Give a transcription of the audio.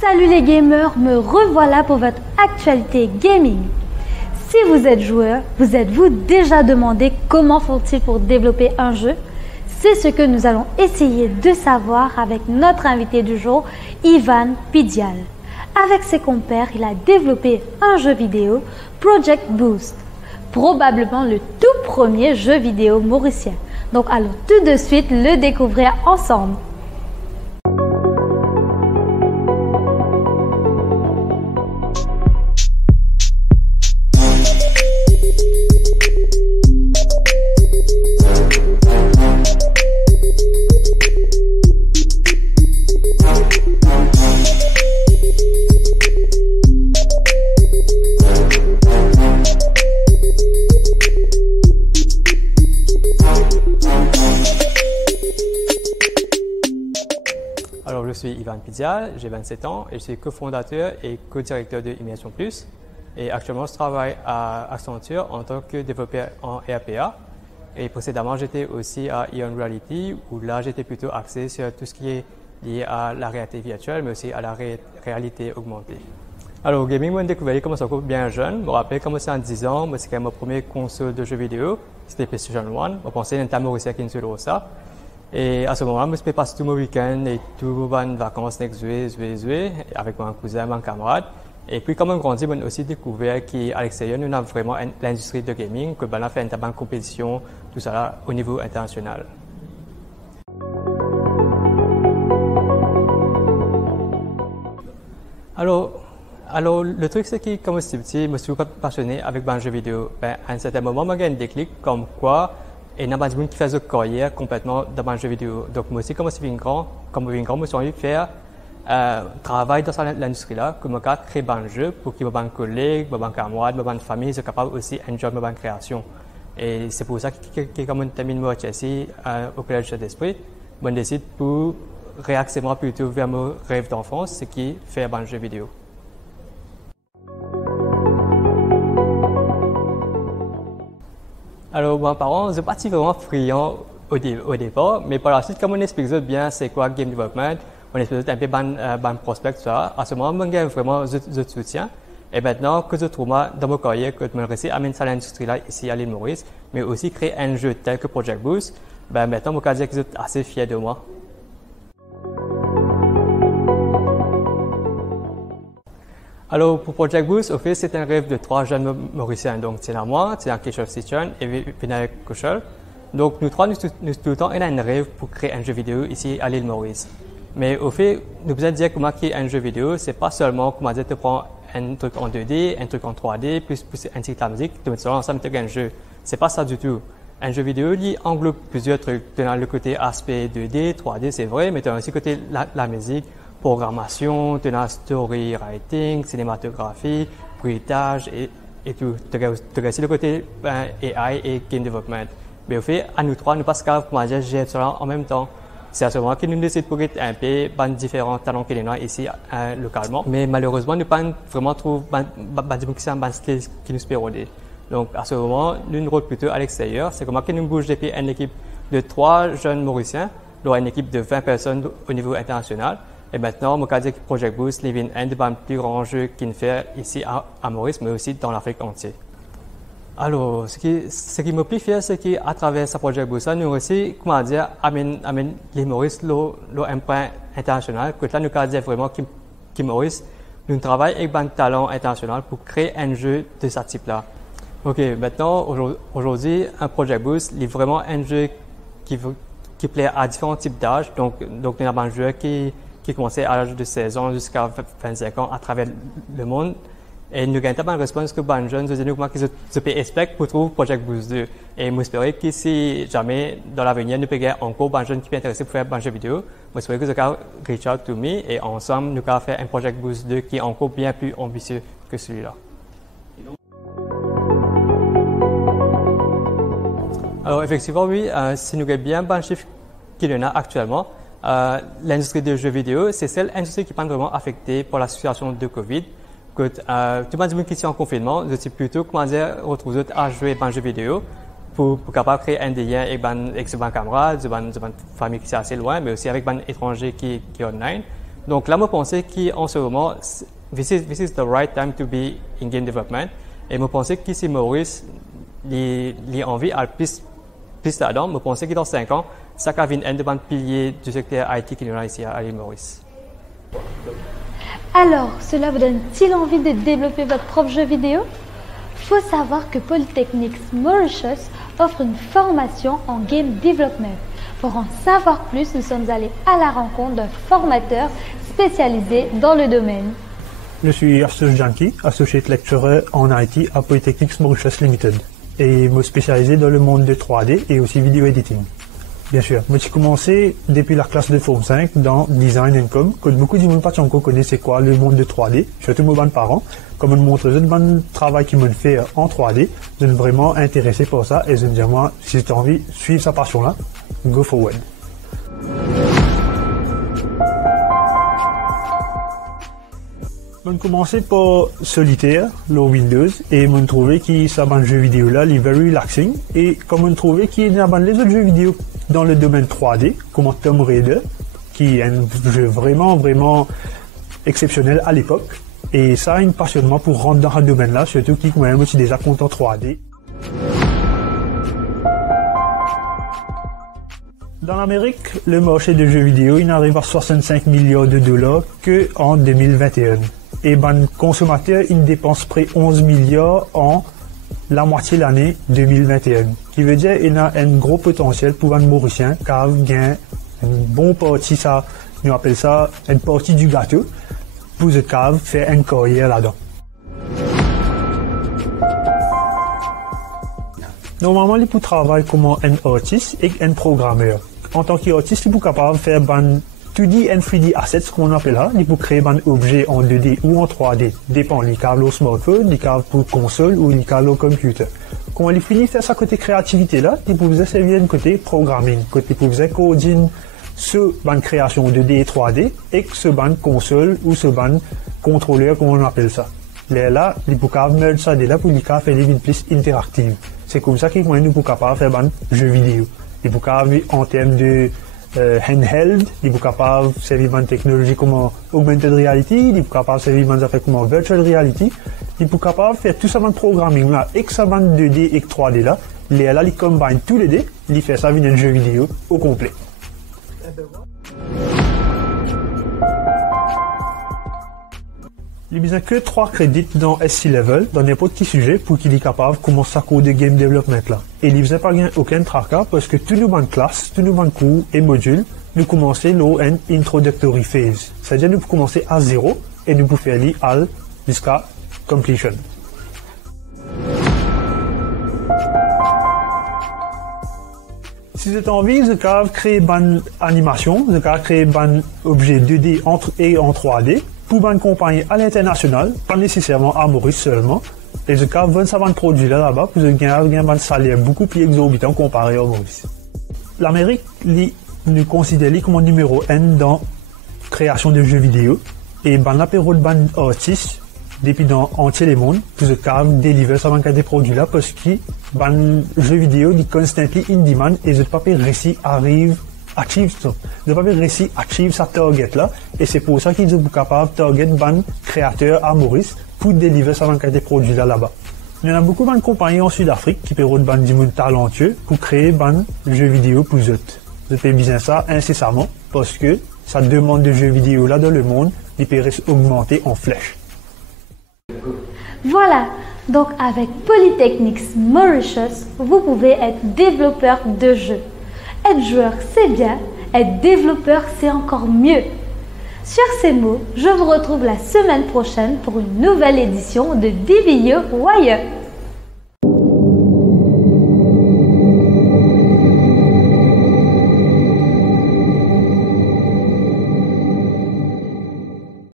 Salut les gamers, me revoilà pour votre actualité gaming. Si vous êtes joueur, vous êtes-vous déjà demandé comment font-ils pour développer un jeu? C'est ce que nous allons essayer de savoir avec notre invité du jour, Ivan Pidial. Avec ses compères, il a développé un jeu vidéo, Project Boost, probablement le tout premier jeu vidéo mauricien. Donc allons tout de suite le découvrir ensemble. Alors, je suis Ivan Pidial, j'ai 27 ans et je suis cofondateur et co-directeur de Immersion Plus. Et actuellement, je travaille à Accenture en tant que développeur en RPA. Et précédemment, j'étais aussi à Ion Reality où là, j'étais plutôt axé sur tout ce qui est lié à la réalité virtuelle, mais aussi à la réalité augmentée. Alors, gaming, moi, j'ai découvert comment ça encore bien jeune. Je me rappelle, commencé en 10 ans, moi, c'est quand même ma première console de jeux vidéo. C'était PlayStation 1. Je pensais que c'était un Mauricien qui nous ça. Et à ce moment-là, je passe tout mon week-end et tout mes vacances avec mon cousin, mon camarade. Et puis, quand on grandit, on a aussi découvert qu'à l'extérieur, nous avons vraiment l'industrie de gaming, que on a fait une bonne compétition, tout ça là, au niveau international. Alors, le truc, c'est que, comme je suis petit, je me suis passionné avec les jeux vidéo. À un certain moment, j'ai eu un déclic comme quoi, et il y a des gens qui font une carrière complètement dans les jeux vidéo. Donc, moi aussi, comme je suis grand, je me suis envie de faire travail dans l'industrie là, que je crée des jeux pour que mes collègues, mes camarades, mes familles soient capables aussi d'enjoyer mes créations. Et c'est pour ça que quand je termine mon ici au Collège d'Esprit, je décide pour réaxer moi plutôt vers mon rêve d'enfance, ce qui est faire des jeux vidéo. Alors, mes parents, je ne suis pas vraiment friand au départ, mais par la suite, comme on explique bien c'est quoi game development, on explique un peu ban prospect, tout ça. À ce moment, je gagne vraiment de soutien. Et maintenant, que je trouve dans mon carrière, que je me réussis à amener ça à l'industrie là, ici à l'île Maurice, mais aussi créer un jeu tel que Project Boost, maintenant, je peux dire que je suis assez fier de moi. Alors, pour Project Boost, au fait, c'est un rêve de 3 jeunes Mauriciens. Donc, c'est moi, c'est Keshav Sichan et Vinayak Kochal. Donc, nous trois, nous tout le temps, on a un rêve pour créer un jeu vidéo ici à l'île Maurice. Mais au fait, nous besoin dire comment créer un jeu vidéo, c'est pas seulement comment dire, tu prends un truc en 2D, un truc en 3D, plus un titre de musique, tu mets ça ensemble, tu as un jeu. C'est pas ça du tout. Un jeu vidéo, il englobe plusieurs trucs. Tu as le côté aspect 2D, 3D, c'est vrai, mais tu as aussi le côté la musique, programmation, tu as story writing, cinématographie, bruitage et tout. Tu as aussi le côté AI et game development. Mais au fait, à nous trois, nous pas capables comment dire, gérer cela en même temps. C'est à ce moment que nous décidons pour être un peu différents talents qu'il y a ici localement. Mais malheureusement, nous pas vraiment trouvé des skills qui nous permettent. Donc à ce moment, nous nous plutôt à l'extérieur. C'est comment que nous bougeons depuis une équipe de 3 jeunes Mauriciens, dans une équipe de 20 personnes au niveau international. Et maintenant, mon cas dit que Project Boost est un des plus grands jeux qu'il fait ici à Maurice, mais aussi dans l'Afrique entière. Alors, ce qui me plaît faire, c'est qu'à travers ce Project Boost, nous aussi, comment dire, amène les Maurice leur empreinte international. Que là, nous avons dire vraiment que Maurice, nous travaillons avec un talent international pour créer un jeu de ce type-là. Ok, maintenant, aujourd'hui, un Project Boost est vraiment un jeu qui plaît à différents types d'âge. Donc, nous avons un jeu qui commençait à l'âge de 16 ans jusqu'à 25 ans à travers le monde. Et nous avons une réponse que les jeunes nous disent que je peux espérer pour trouver Project Boost 2. Et nous espérons que si jamais dans l'avenir nous pouvons encore des jeunes qui sont intéressés pour faire un jeu vidéo, nous espérons que vous allez reach out to me et ensemble nous allons faire un Project Boost 2 qui est encore bien plus ambitieux que celui-là. Alors effectivement, oui, si nous avons bien un chiffre qu'il y en a actuellement, l'industrie des jeux vidéo, c'est celle industrie qui n'est pas vraiment affectée par la situation de Covid. Tout le monde qui est en confinement, je suis plutôt comment dire, retrouver à jouer à un jeu vidéo pour capable créer un lien avec ses camarades, ses familles qui sont assez loin, mais aussi avec des étrangers qui sont online. Donc là, je pense qu'en ce moment, this is the right time to be in game development. Et je pense que si Maurice a envie à plus là-dedans, je pense que dans 5 ans, ça va venir un des piliers du secteur IT qu'il y a ici à l'île Maurice. Alors, cela vous donne-t-il envie de développer votre propre jeu vidéo? Faut savoir que Polytechnics Mauritius offre une formation en game development. Pour en savoir plus, nous sommes allés à la rencontre d'un formateur spécialisé dans le domaine. Je suis Arthur Janki, Associate Lecturer en IT à Polytechnics Mauritius Limited et me spécialisé dans le monde de 3D et aussi vidéo editing. Bien sûr, moi j'ai commencé depuis la classe de Form 5 dans Design and Com, que beaucoup de monde pas encore connaît c'est quoi le monde de 3D, surtout mes parents, comme on me montre le bon travail qu'ils m'ont fait en 3D, je suis vraiment intéressé par ça et je me dis moi, si tu as envie de suivre sa passion là, go forward. Je commençais par Solitaire, le Windows, et je trouvais que ce jeu vidéo là, il est very relaxing. Et comme je trouvais qu'il y a les autres jeux vidéo dans le domaine 3D, comme Tomb Raider, qui est un jeu vraiment exceptionnel à l'époque. Et ça a une passionnement pour rentrer dans ce domaine là, surtout qui est aussi déjà content 3D. Dans l'Amérique, le marché de jeux vidéo, il n'arrive à 65 milliards de dollars qu'en 2021. Et les consommateurs, ils dépensent près 11 milliards en la moitié de l'année 2021. Qui veut dire qu'il y a un gros potentiel pour un Mauricien qui a gagné une bonne partie, ça, nous appelle ça une partie du gâteau, pour ce cave faire une carrière là-dedans. Normalement, il peut travailler comme un artiste et un programmeur. En tant qu'artiste, il est capable de faire 2D et 3D assets, comme on appelle ça. Il peut créer un objet en 2D ou en 3D. Dépend, il câble au smartphone, il câble pour console ou il câble au computer. Quand il finit de faire sa côté créativité là, il peut servir un côté programming, côté pour faire coding sur une création 2D et 3D et ce ban console ou ce ban contrôleur, comme on appelle ça. Là, il peut merger ça là pour lui faire des vidéos plus interactives. C'est comme ça qu'il est capable de faire un jeu vidéo. Il est capable en termes de handheld, il est capable de servir une technologie comme augmented reality, il est capable de servir une affaire comme virtual reality, il est capable de faire tout ça dans le programming là, et que ça va 2D et 3D là, là, il combine tous les deux, il fait ça dans un jeu vidéo au complet. Il n'y a que 3 crédits dans SC Level, dans n'importe quel sujet, pour qu'il est capable de commencer à coder game development là. Et il n'y a pas aucun tracas parce que tous nos classes, tous nos cours et modules, nous commençons une introductory phase. C'est-à-dire nous pouvons commencer à 0 et nous pouvons faire l'IAL jusqu'à completion. Si vous avez envie, vous pouvez créer une animation, vous pouvez créer un objet 2D et en 3D, pour une compagnie à l'international, pas nécessairement à Maurice seulement, et je cas 25 produits là-bas pour gagner un salaire beaucoup plus exorbitant comparé à Maurice. L'Amérique nous considère comme numéro 1 dans la création de jeux vidéo, et l'apéro de ban artistes depuis dans entier le monde pour délivrer ça des produits là parce que les jeux vidéo sont constantly in demand et je pas réussi arrive achieve ça. Je pas réussi achieve sa target là et c'est pour ça qu'ils sont capables de target ban créateurs à Maurice pour délivrer ça des produits là-bas. Il y en a beaucoup de compagnies en Sud-Afrique qui peuvent ban du monde talentueux pour créer ban jeux vidéo pour eux. Je fais bien ça incessamment parce que ça demande de jeux vidéo là dans le monde, ils peuvent augmenter en flèche. Voilà, donc avec Polytechnics Mauritius, vous pouvez être développeur de jeux. Être joueur, c'est bien, être développeur, c'est encore mieux. Sur ces mots, je vous retrouve la semaine prochaine pour une nouvelle édition de DBU Wire.